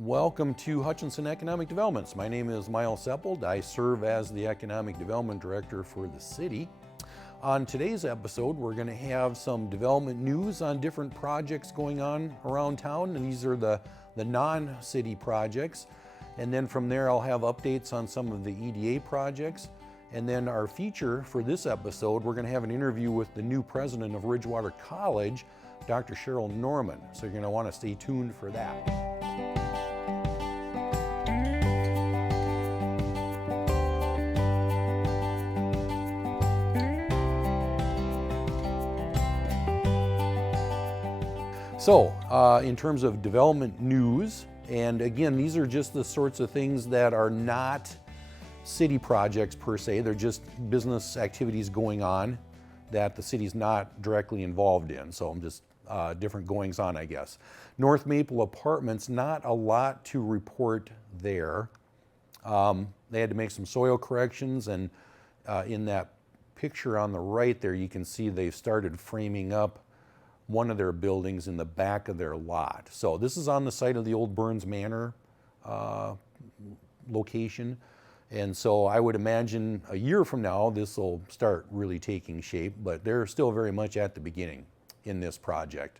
Welcome to Hutchinson Economic Developments. My name is Miles Seppold. I serve as the Economic Development Director for the city. On today's episode, we're going to have some development news on different projects going on around town. And these are the non-city projects. And then from there, I'll have updates on some of the EDA projects. And then our feature for this episode, we're going to have an interview with the new president of Ridgewater College, Dr. Cheryl Norman. So you're going to want to stay tuned for that. So, in terms of development news, and again, these are just the sorts of things that are not city projects per se. They're just business activities going on that the city's not directly involved in. So I'm just different goings on, I guess. North Maple Apartments, not a lot to report there. They had to make some soil corrections, and in that picture on the right there, you can see they've started framing up one of their buildings in the back of their lot. So this is on the site of the old Burns Manor location. And so I would imagine a year from now, this will start really taking shape, but they're still very much at the beginning in this project.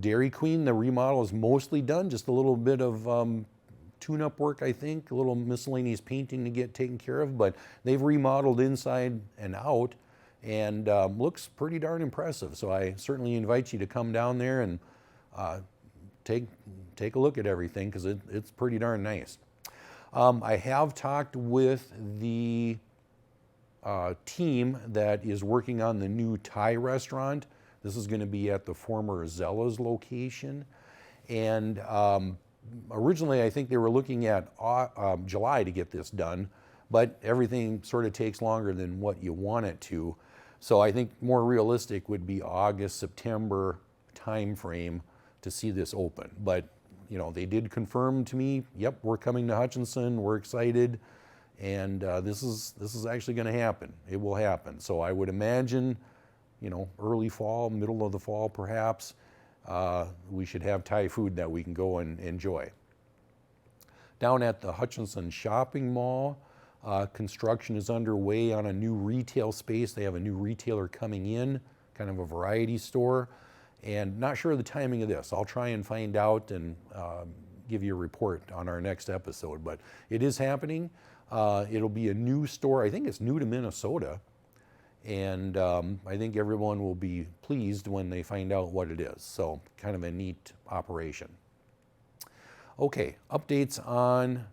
Dairy Queen, the remodel is mostly done, just a little bit of tune-up work, I think, a little miscellaneous painting to get taken care of, but they've remodeled inside and out, and looks pretty darn impressive. So I certainly invite you to come down there and take a look at everything, because it's pretty darn nice. I have talked with the team that is working on the new Thai restaurant. This is going to be at the former Zella's location. And originally I think they were looking at July to get this done, but everything sort of takes longer than what you want it to. So I think more realistic would be August, September timeframe to see this open. But you know, they did confirm to me, yep, we're coming to Hutchinson, we're excited, and this is actually going to happen. It will happen. So I would imagine, you know, early fall, middle of the fall perhaps, we should have Thai food that we can go and enjoy. Down at the Hutchinson Shopping Mall, construction is underway on a new retail space. They have a new retailer coming in, kind of a variety store, and not sure of the timing of this. I'll try and find out and give you a report on our next episode, but it is happening. It'll be a new store. I think it's new to Minnesota, and I think everyone will be pleased when they find out what it is. So kind of a neat operation. Okay, updates on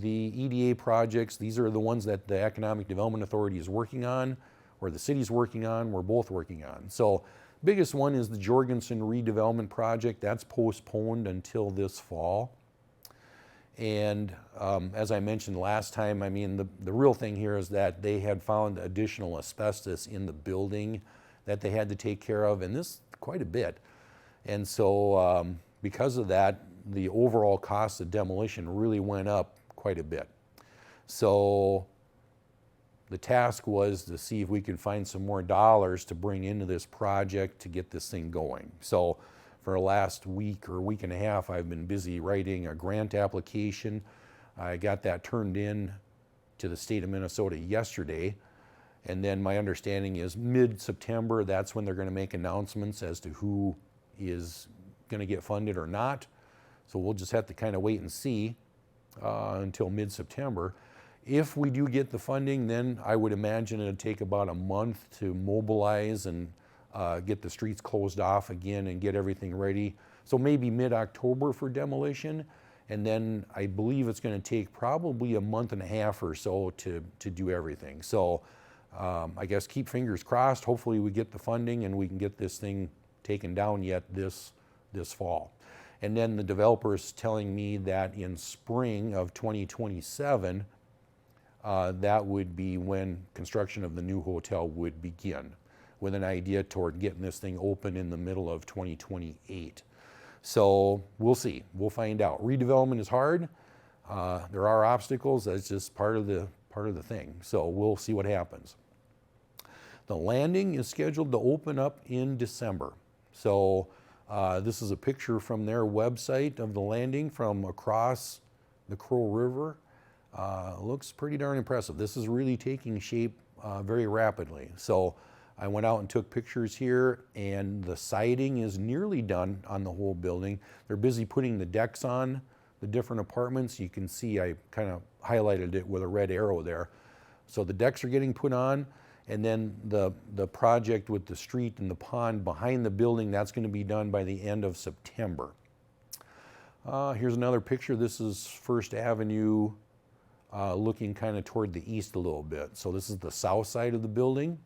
the EDA projects. These are the ones that the Economic Development Authority is working on, or the city's working on, we're both working on. So biggest one is the Jorgensen redevelopment project. That's postponed until this fall. And as I mentioned last time, I mean, the real thing here is that they had found additional asbestos in the building that they had to take care of, and this quite a bit. And so because of that, the overall cost of demolition really went up quite a bit. So the task was to see if we could find some more dollars to bring into this project to get this thing going. So for the last week or week and a half, I've been busy writing a grant application. I got that turned in to the state of Minnesota yesterday. And then my understanding is mid-September, that's when they're going to make announcements as to who is going to get funded or not. So we'll just have to kind of wait and see until mid-September. If we do get the funding, then I would imagine it'd take about a month to mobilize and get the streets closed off again and get everything ready. So maybe mid-October for demolition, and then I believe it's going to take probably a month and a half or so to do everything. So I guess keep fingers crossed. Hopefully we get the funding and we can get this thing taken down yet this fall. And then the developer's telling me that in spring of 2027, that would be when construction of the new hotel would begin, with an idea toward getting this thing open in the middle of 2028. So we'll see, we'll find out. Redevelopment is hard. There are obstacles. That's just part of the thing. So we'll see what happens. The landing is scheduled to open up in December. So This is a picture from their website of the landing from across the Crow River. Looks pretty darn impressive. This is really taking shape very rapidly. So I went out and took pictures here, and the siding is nearly done on the whole building. They're busy putting the decks on the different apartments. You can see I kind of highlighted it with a red arrow there. So the decks are getting put on, and then the project with the street and the pond behind the building, that's going to be done by the end of September. Here's another picture. This is First Avenue looking kind of toward the east a little bit. So this is the south side of the building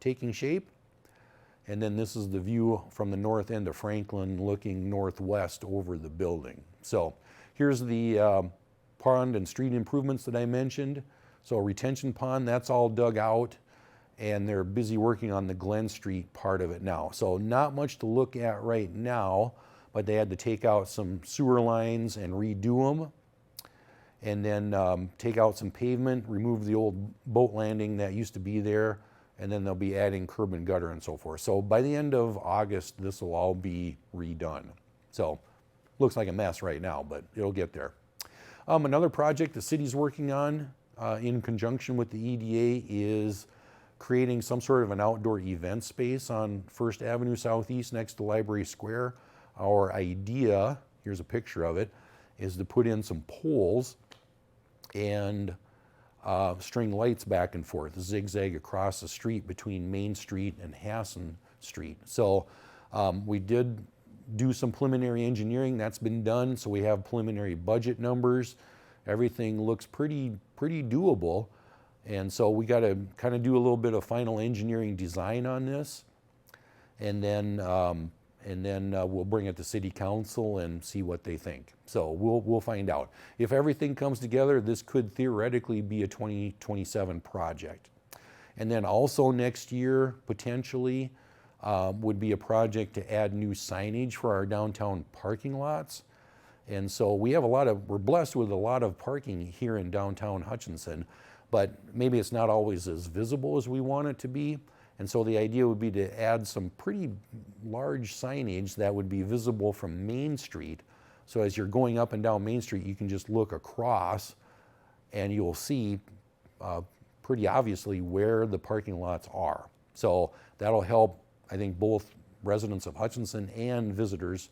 taking shape. And then this is the view from the north end of Franklin looking northwest over the building. So here's the pond and street improvements that I mentioned. So retention pond, that's all dug out, and they're busy working on the Glen Street part of it now. So not much to look at right now, but they had to take out some sewer lines and redo them, and then take out some pavement, remove the old boat landing that used to be there, and then they'll be adding curb and gutter and so forth. So by the end of August, this will all be redone. So looks like a mess right now, but it'll get there. Another project the city's working on in conjunction with the EDA is creating some sort of an outdoor event space on First Avenue Southeast next to Library Square. Our idea, here's a picture of it, is to put in some poles and string lights back and forth, zigzag across the street between Main Street and Hassan Street. So we did do some preliminary engineering. That's been done, so we have preliminary budget numbers. Everything looks pretty doable, and so we got to kind of do a little bit of final engineering design on this, and then we'll bring it to City Council and see what they think. So we'll find out. If everything comes together, this could theoretically be a 2027 project. And then also next year, potentially, would be a project to add new signage for our downtown parking lots. And so we're blessed with a lot of parking here in downtown Hutchinson, but maybe it's not always as visible as we want it to be. And so the idea would be to add some pretty large signage that would be visible from Main Street. So as you're going up and down Main Street, you can just look across and you'll see pretty obviously where the parking lots are. So that'll help, I think, both residents of Hutchinson and visitors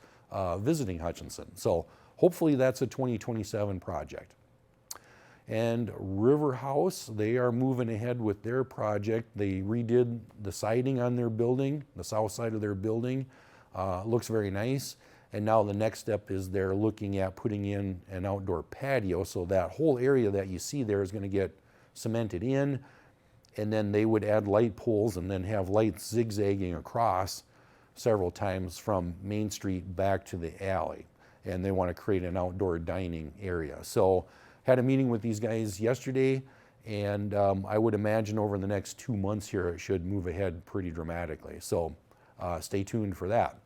visiting Hutchinson. So hopefully that's a 2027 project. And River House, they are moving ahead with their project. They redid the siding on their building, the south side of their building. Looks very nice. And now the next step is they're looking at putting in an outdoor patio. So that whole area that you see there is going to get cemented in. And then they would add light poles and then have lights zigzagging across several times from Main Street back to the alley. And they want to create an outdoor dining area. So had a meeting with these guys yesterday, and I would imagine over the next 2 months here it should move ahead pretty dramatically. So stay tuned for that.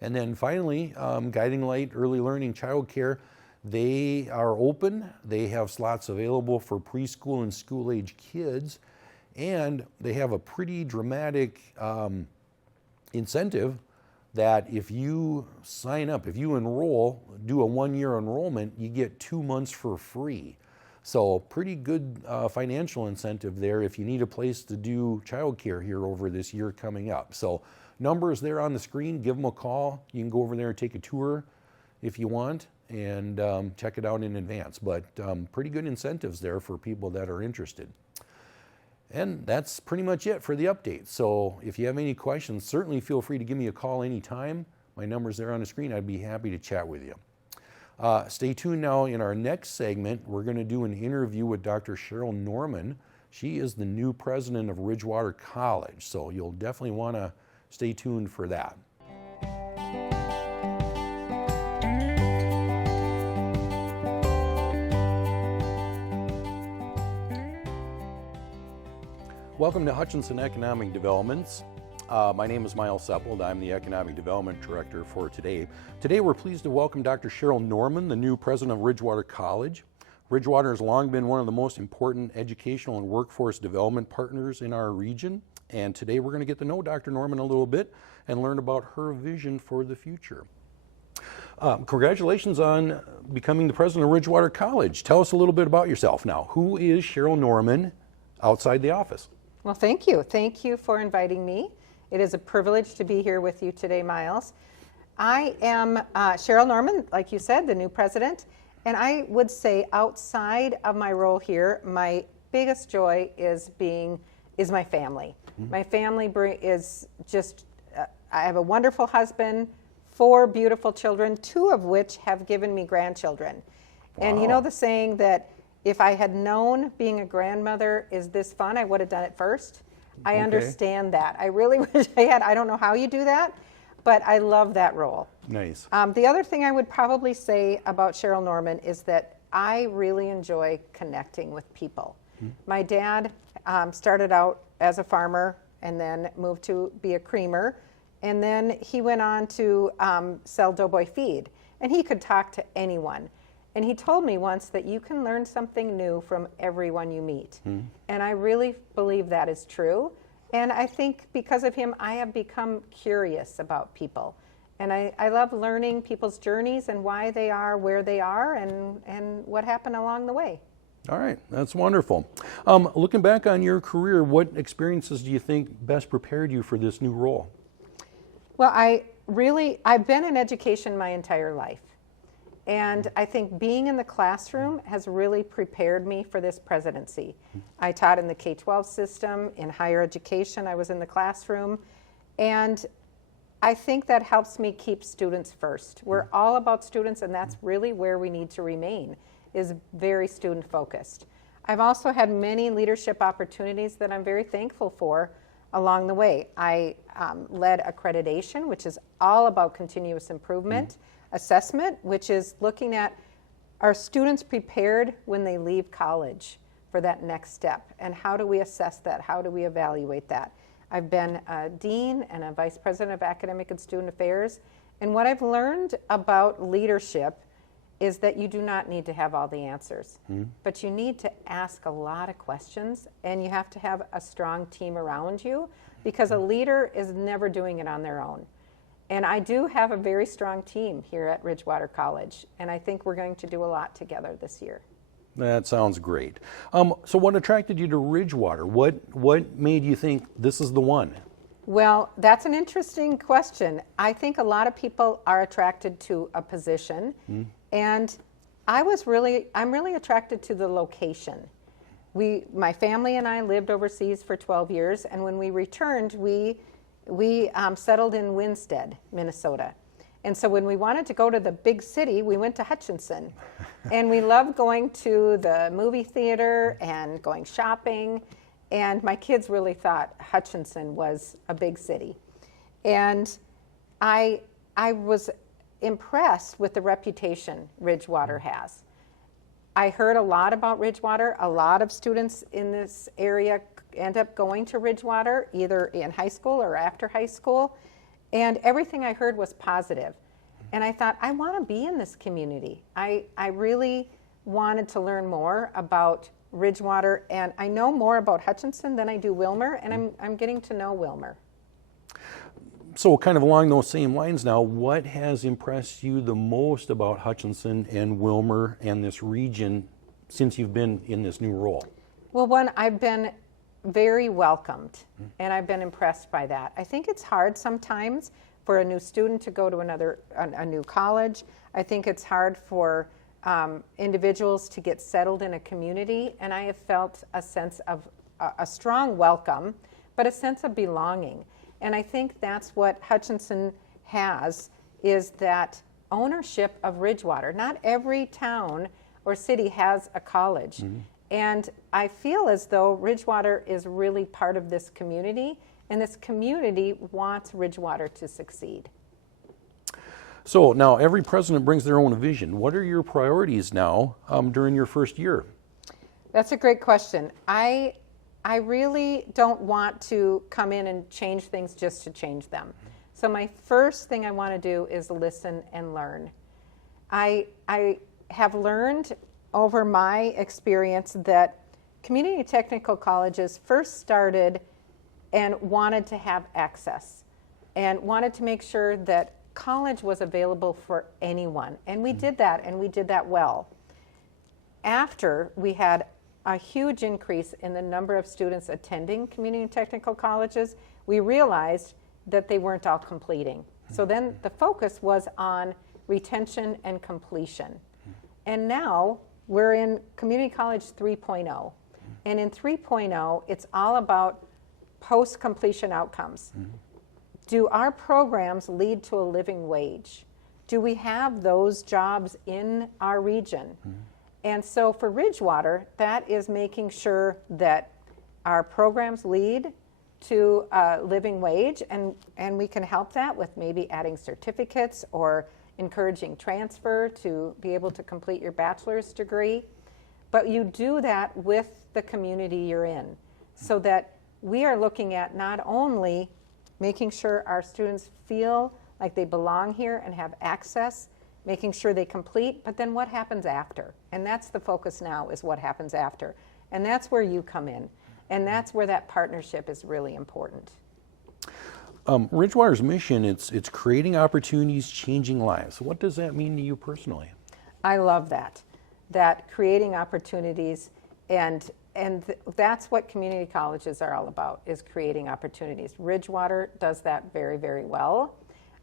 And then finally, Guiding Light Early Learning Childcare, they are open. They have slots available for preschool and school-age kids, and they have a pretty dramatic incentive that if you sign up, if you enroll, do a 1-year enrollment, you get 2 months for free. So pretty good financial incentive there if you need a place to do childcare here over this year coming up. So numbers there on the screen, give them a call. You can go over there and take a tour if you want and check it out in advance. But pretty good incentives there for people that are interested. And that's pretty much it for the update. So if you have any questions, certainly feel free to give me a call anytime. My number's there on the screen. I'd be happy to chat with you. Stay tuned now. In our next segment, we're going to do an interview with Dr. Cheryl Norman. She is the new president of Ridgewater College. So you'll definitely want to stay tuned for that. Welcome to Hutchinson Economic Developments. My name is Miles Seppold. I'm the Economic Development Director for today. Today we're pleased to welcome Dr. Cheryl Norman, the new president of Ridgewater College. Ridgewater has long been one of the most important educational and workforce development partners in our region, And today we're going to get to know Dr. Norman a little bit and learn about her vision for the future. Congratulations on becoming the president of Ridgewater College. Tell us a little bit about yourself now. Who is Cheryl Norman outside the office? Well, thank you. Thank you for inviting me. It is a privilege to be here with you today, Miles. I am Cheryl Norman, like you said, the new president. And I would say outside of my role here, my biggest joy is my family. Mm-hmm. My family is just, I have a wonderful husband, 4 beautiful children, 2 of which have given me grandchildren. Wow. And you know the saying that if I had known being a grandmother is this fun, I would have done it first. I understand that. I really wish I had. I don't know how you do that, but I love that role. Nice. The other thing I would probably say about Cheryl Norman is that I really enjoy connecting with people. Mm-hmm. My dad started out as a farmer and then moved to be a creamer. And then he went on to sell Doughboy feed. And he could talk to anyone. And he told me once that you can learn something new from everyone you meet. Mm. And I really believe that is true. And I think because of him, I have become curious about people. And I love learning people's journeys and why they are where they are and what happened along the way. All right, that's wonderful. Looking back on your career, what experiences do you think best prepared you for this new role? Well, I've been in education my entire life. And I think being in the classroom has really prepared me for this presidency. I taught in the K-12 system, in higher education, I was in the classroom. And I think that helps me keep students first. We're all about students, and that's really where we need to remain, is very student focused. I've also had many leadership opportunities that I'm very thankful for along the way. I led accreditation, which is all about continuous improvement, assessment, which is looking at are students prepared when they leave college for that next step, and how do we assess that? How do we evaluate that? I've been a dean and a vice president of academic and student affairs, and what I've learned about leadership is that you do not need to have all the answers, but you need to ask a lot of questions, and you have to have a strong team around you, because a leader is never doing it on their own. And I do have a very strong team here at Ridgewater College, and I think we're going to do a lot together this year. That sounds great. So what attracted you to Ridgewater? What made you think this is the one? Well, that's an interesting question. I think a lot of people are attracted to a position, and I'm really attracted to the location. My family and I lived overseas for 12 years, and when we returned, we settled in Winstead, Minnesota. And so when we wanted to go to the big city, we went to Hutchinson. And we loved going to the movie theater and going shopping. And my kids really thought Hutchinson was a big city. And I was impressed with the reputation Ridgewater has. I heard a lot about Ridgewater. A lot of students in this area end up going to Ridgewater, either in high school or after high school. And everything I heard was positive. And I thought, I want to be in this community. I really wanted to learn more about Ridgewater, and I know more about Hutchinson than I do Wilmer, and I'm getting to know Wilmer. So kind of along those same lines now, what has impressed you the most about Hutchinson and Wilmer and this region since you've been in this new role? Well, one, I've been very welcomed, and I've been impressed by that. I think it's hard sometimes for a new student to go to a new college. I think it's hard for individuals to get settled in a community, and I have felt a sense of a strong welcome, but a sense of belonging. And I think that's what Hutchinson has, is that ownership of Ridgewater. Not every town or city has a college. And I feel as though Ridgewater is really part of this community, and this community wants Ridgewater to succeed. So now every president brings their own vision. What are your priorities now during your first year? That's a great question. I really don't want to come in and change things just to change them. So my first thing I want to do is listen and learn. I have learned over my experience that community technical colleges first started and wanted to have access and wanted to make sure that college was available for anyone. And we did that, and we did that well. After we had a huge increase in the number of students attending community and technical colleges, we realized that they weren't all completing. So then the focus was on retention and completion. And now we're in Community College 3.0. And in 3.0, it's all about post-completion outcomes. Do our programs lead to a living wage? Do we have those jobs in our region? And so for Ridgewater, that is making sure that our programs lead to a living wage, and we can help that with maybe adding certificates or encouraging transfer to be able to complete your bachelor's degree. But you do that with the community you're in, so that we are looking at not only making sure our students feel like they belong here and have access, making sure they complete, but then what happens after? And that's the focus now, is what happens after. And that's where you come in. And that's where that partnership is really important. Ridgewater's mission, it's creating opportunities, changing lives. What does that mean to you personally? I love that creating opportunities, and that's what community colleges are all about, is creating opportunities. Ridgewater does that very, very well.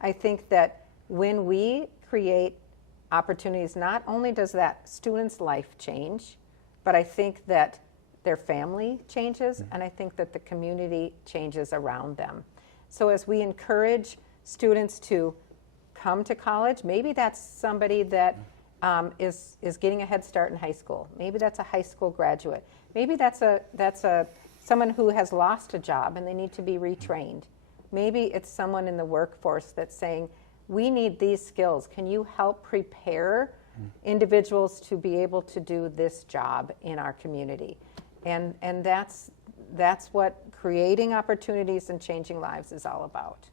I think that when we create opportunities, not only does that student's life change, but I think that their family changes, and I think that the community changes around them. So as we encourage students to come to college, maybe that's somebody that is getting a head start in high school. Maybe that's a high school graduate. Maybe that's someone who has lost a job and they need to be retrained. Maybe it's someone in the workforce that's saying, we need these skills. Can you help prepare individuals to be able to do this job in our community? And that's what creating opportunities and changing lives is all about.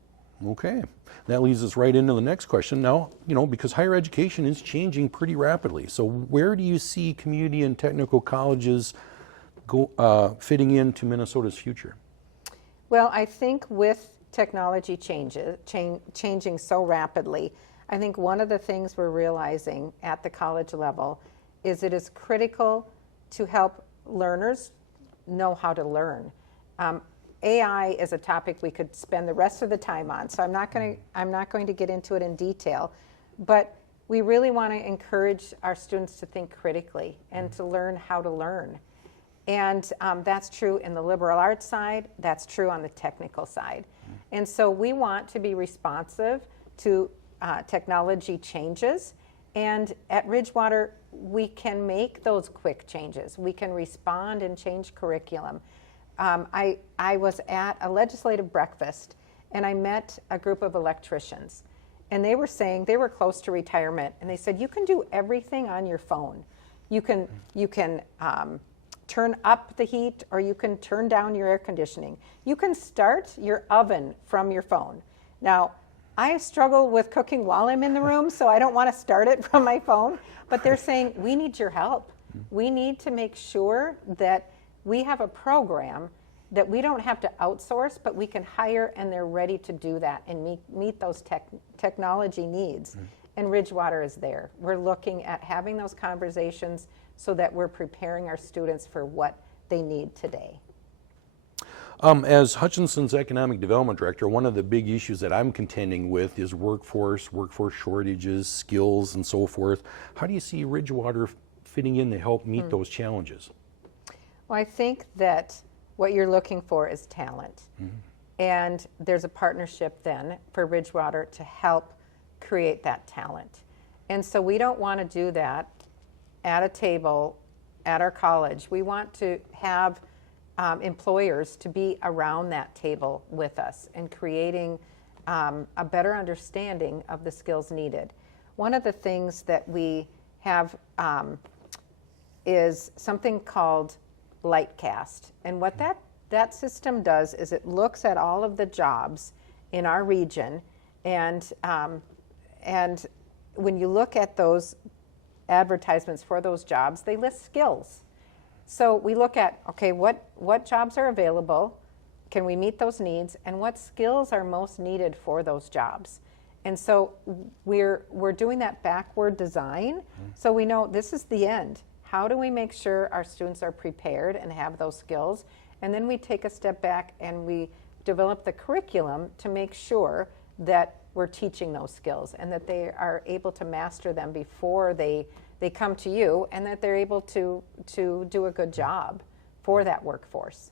Okay, that leads us right into the next question. Now, because higher education is changing pretty rapidly, so where do you see community and technical colleges fitting into Minnesota's future? Well, I think with technology changing so rapidly, I think one of the things we're realizing at the college level is it is critical to help learners know how to learn. AI is a topic we could spend the rest of the time on, so I'm not going to get into it in detail, but we really want to encourage our students to think critically and to learn how to learn. And that's true in the liberal arts side, that's true on the technical side. And so we want to be responsive to technology changes, and at Ridgewater, we can make those quick changes. We can respond and change curriculum. I was at a legislative breakfast, and I met a group of electricians, and they were saying they were close to retirement, and they said, you can do everything on your phone. You can turn up the heat, or you can turn down your air conditioning. You can start your oven from your phone. Now, I struggle with cooking while I'm in the room, so I don't want to start it from my phone. But they're saying, we need your help. We need to make sure that we have a program that we don't have to outsource, but we can hire, and they're ready to do that and meet those technology needs. And Ridgewater is there. We're looking at having those conversations so that we're preparing our students for what they need today. As Hutchinson's Economic Development Director, one of the big issues that I'm contending with is workforce shortages, skills, and so forth. How do you see Ridgewater fitting in to help meet those challenges? Well, I think that what you're looking for is talent. And there's a partnership then for Ridgewater to help create that talent. And so we don't want to do that at a table at our college. We want to have employers to be around that table with us and creating a better understanding of the skills needed. One of the things that we have is something called Lightcast. And what that system does is it looks at all of the jobs in our region, and when you look at those advertisements for those jobs, they list skills. So we look at, okay, what jobs are available? can we meet those needs, and what skills are most needed for those jobs? And so we're doing that backward design, so we know this is the end. How do we make sure our students are prepared and have those skills? And then we take a step back and we develop the curriculum to make sure that we're teaching those skills and that they are able to master them before they come to you, and that they're able to do a good job for that workforce.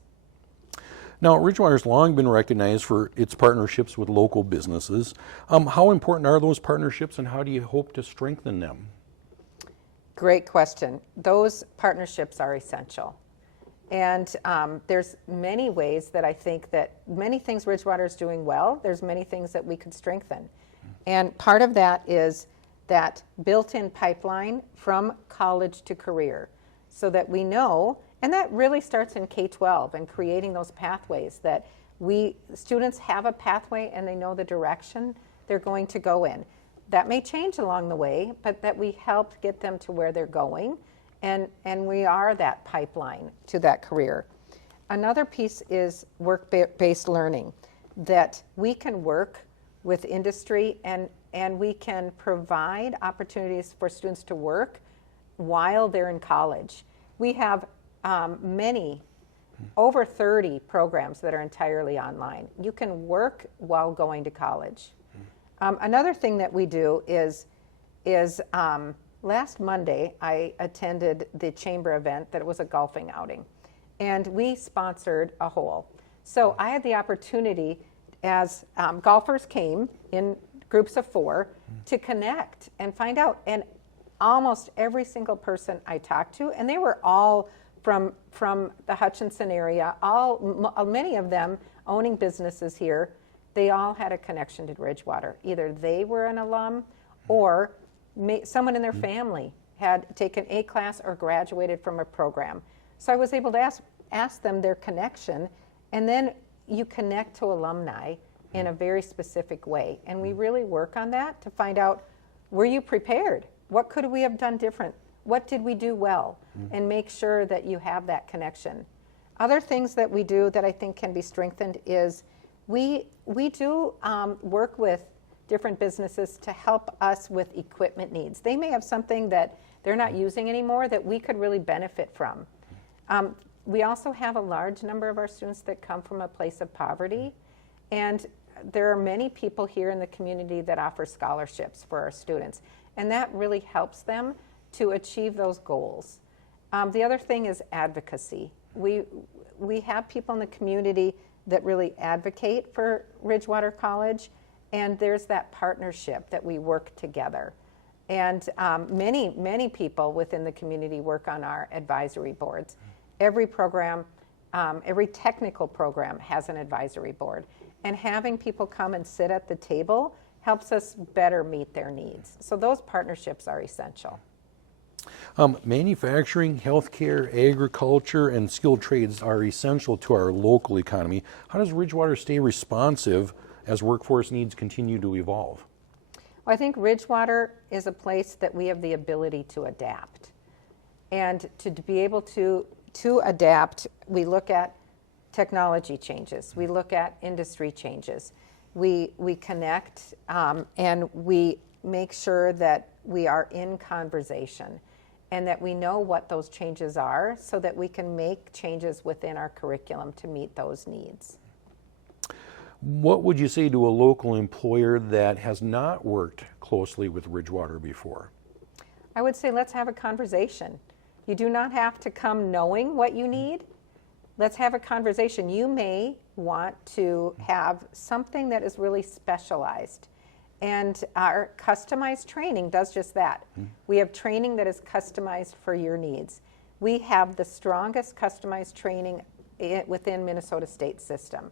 Now, Ridgewater's long been recognized for its partnerships with local businesses. How important are those partnerships, and how do you hope to strengthen them? Great question. Those partnerships are essential. And there's many ways that I think that many things Ridgewater is doing well. There's many things that we could strengthen. And part of that is that built-in pipeline from college to career, so that we know. And that really starts in K-12 and creating those pathways that students have a pathway and they know the direction they're going to go in. That may change along the way, but that we help get them to where they're going, and we are that pipeline to that career. Another piece is work-based learning, that we can work with industry and we can provide opportunities for students to work while they're in college. We have over 30 programs that are entirely online. You can work while going to college. Another thing that we do is last Monday I attended the chamber event that was a golfing outing, and we sponsored a hole. So I had the opportunity, as golfers came in groups of 4, to connect and find out. And almost every single person I talked to, and they were all from the Hutchinson area, many of them owning businesses here, they all had a connection to Ridgewater. Either they were an alum, or someone in their family had taken a class or graduated from a program. So I was able to ask them their connection, and then you connect to alumni in a very specific way. And we really work on that to find out, were you prepared? What could we have done different? What did we do well? And make sure that you have that connection. Other things that we do that I think can be strengthened is we do work with different businesses to help us with equipment needs. They may have something that they're not using anymore that we could really benefit from. We also have a large number of our students that come from a place of poverty, and there are many people here in the community that offer scholarships for our students, and that really helps them to achieve those goals. The other thing is advocacy. We have people in the community that really advocate for Ridgewater College, and there's that partnership that we work together. And many people within the community work on our advisory boards. Every program, every technical program has an advisory board, and having people come and sit at the table helps us better meet their needs. So those partnerships are essential. Manufacturing, healthcare, agriculture, and skilled trades are essential to our local economy. How does Ridgewater stay responsive as workforce needs continue to evolve? Well, I think Ridgewater is a place that we have the ability to adapt. And to be able to adapt, we look at technology changes, we look at industry changes, we connect, and we make sure that we are in conversation and that we know what those changes are, so that we can make changes within our curriculum to meet those needs. What would you say to a local employer that has not worked closely with Ridgewater before? I would say, let's have a conversation. You do not have to come knowing what you need. Let's have a conversation. You may want to have something that is really specialized. And our customized training does just that. We have training that is customized for your needs. We have the strongest customized training within Minnesota State system.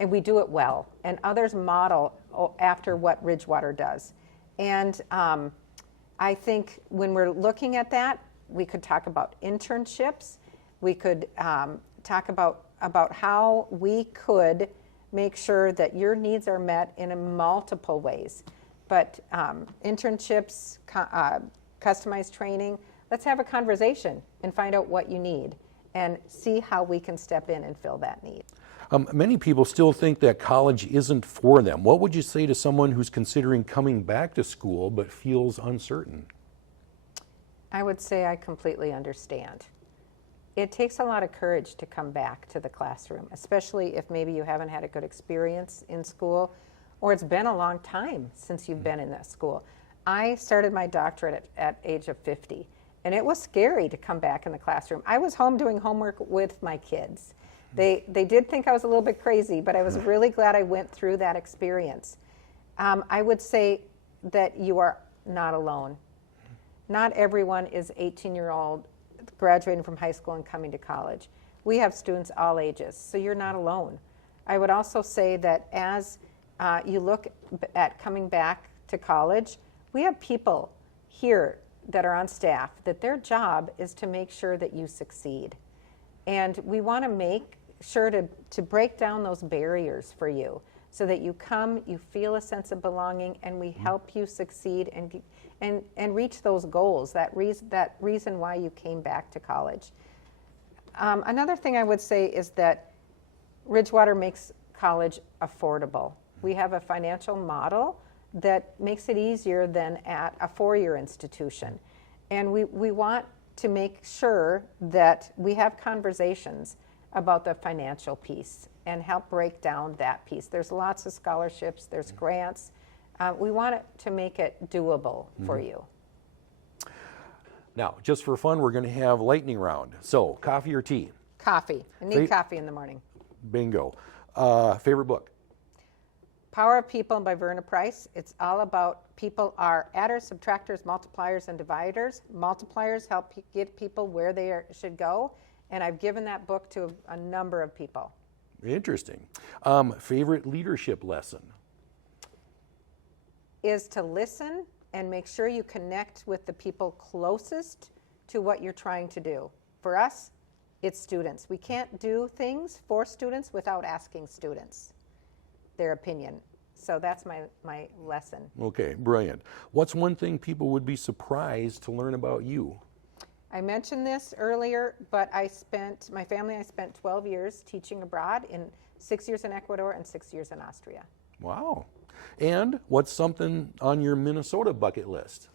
And we do it well. And others model after what Ridgewater does. And I think when we're looking at that, we could talk about internships. We could talk about how we could make sure that your needs are met in multiple ways. But internships, customized training, let's have a conversation and find out what you need and see how we can step in and fill that need. Many people still think that college isn't for them. What would you say to someone who's considering coming back to school but feels uncertain? I would say I completely understand. It takes a lot of courage to come back to the classroom, especially if maybe you haven't had a good experience in school, or it's been a long time since you've been in that school. I started my doctorate at age of 50, and it was scary to come back in the classroom. I was home doing homework with my kids. They did think I was a little bit crazy, but I was really glad I went through that experience. I would say that you are not alone. Not everyone is 18-year-old graduating from high school and coming to college. We have students all ages, so you're not alone. I would also say that as you look at coming back to college, we have people here that are on staff that their job is to make sure that you succeed. And we want to make sure to break down those barriers for you so that you come, you feel a sense of belonging, and we help you succeed and reach those goals, that reason why you came back to college. Another thing I would say is that Ridgewater makes college affordable. We have a financial model that makes it easier than at a four-year institution. And we want to make sure that we have conversations about the financial piece and help break down that piece. There's lots of scholarships, there's grants. We want it to make it doable for you. Now, just for fun, we're going to have lightning round. So, coffee or tea? Coffee. I need coffee in the morning. Bingo. Favorite book? Power of People by Verna Price. It's all about people are adders, subtractors, multipliers, and dividers. Multipliers help get people where they should go. And I've given that book to a number of people. Interesting. Favorite leadership lesson? Is to listen and make sure you connect with the people closest to what you're trying to do. For us, it's students. We can't do things for students without asking students their opinion. So that's my lesson. Okay, brilliant. What's one thing people would be surprised to learn about you? I mentioned this earlier, but my family I spent 12 years teaching abroad, 6 years in Ecuador and 6 years in Austria. Wow. And what's something on your Minnesota bucket list?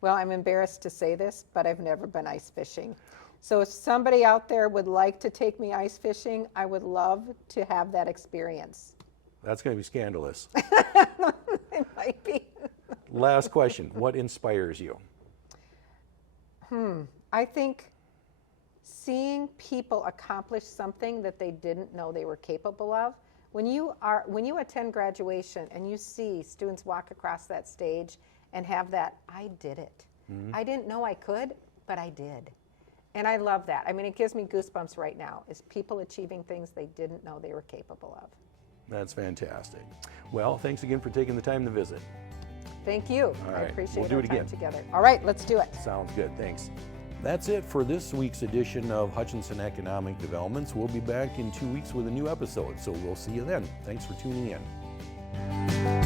Well, I'm embarrassed to say this, but I've never been ice fishing. So if somebody out there would like to take me ice fishing, I would love to have that experience. That's going to be scandalous. It might be. Last question. What inspires you? I think seeing people accomplish something that they didn't know they were capable of. When you attend graduation and you see students walk across that stage and have that, I did it. I didn't know I could, but I did. And I love that. I mean, it gives me goosebumps right now, is people achieving things they didn't know they were capable of. That's fantastic. Well, thanks again for taking the time to visit. Thank you. All I right. appreciate We'll do our it time again. together. All right, let's do it. Sounds good. Thanks. That's it for this week's edition of Hutchinson Economic Developments. We'll be back in 2 weeks with a new episode, so we'll see you then. Thanks for tuning in.